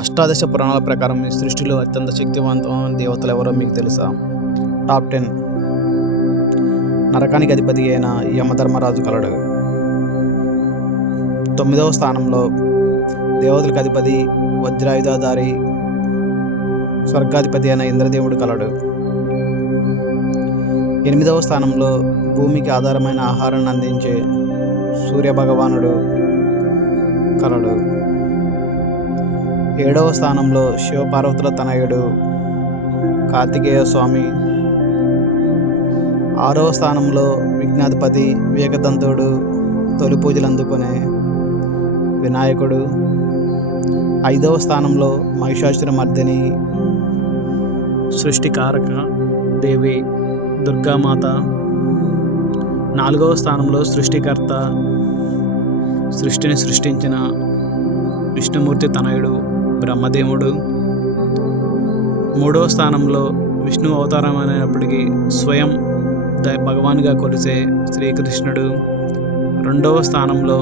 అష్టాదశ పురాణాల ప్రకారం ఈ సృష్టిలో అత్యంత శక్తివంతమైన దేవతలు ఎవరో మీకు తెలుసా? టాప్ 10. నరకానికి అధిపతి అయిన యమధర్మరాజు కలడు. 9వ స్థానంలో దేవతలకు అధిపతి వజ్రాయుధాధారి స్వర్గాధిపతి అయిన ఇంద్రదేవుడు కలడు. 8వ స్థానంలో భూమికి ఆధారమైన ఆహారాన్ని అందించే సూర్యభగవానుడు కలడు. 7వ స్థానంలో శివపార్వతుల తనయుడు కార్తికేయ స్వామి. 6వ స్థానంలో విఘ్నాధిపతి వివేకదంతుడు తొలి పూజలు అందుకునే వినాయకుడు. 5వ స్థానంలో మహిషాసురమర్దిని సృష్టికారక దేవి దుర్గామాత. 4వ స్థానంలో సృష్టికర్త సృష్టిని సృష్టించిన విష్ణుమూర్తి తనయుడు బ్రహ్మదేవుడు. 3వ స్థానంలో విష్ణు అవతారం అయినప్పటికీ స్వయం భగవాన్గా కొలిసే శ్రీకృష్ణుడు. 2వ స్థానంలో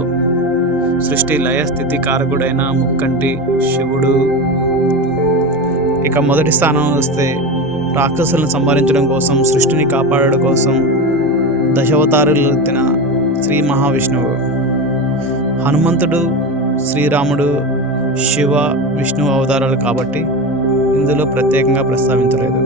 సృష్టి లయ స్థితి కారకుడైన ముక్కంటి శివుడు. ఇక మొదటి స్థానం వస్తే రాక్షసులను సంహరించడం కోసం, సృష్టిని కాపాడడం కోసం దశావతారాలు ఎత్తిన శ్రీ మహావిష్ణువు. హనుమంతుడు, శ్రీరాముడు శివ విష్ణు అవతారాలు కాబట్టి ఇందులో ప్రత్యేకంగా ప్రస్తావించలేదు.